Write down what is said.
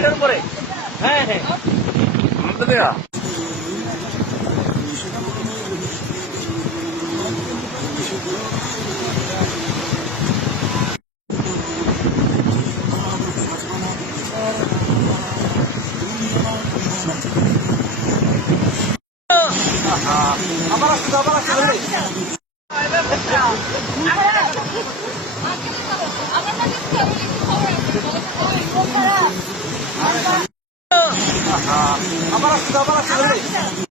এটার উপরে হ্যাঁ হ্যাঁ দেয়া আবার আসুন আবার আসুন আবার আসুন 아바라스가아바라스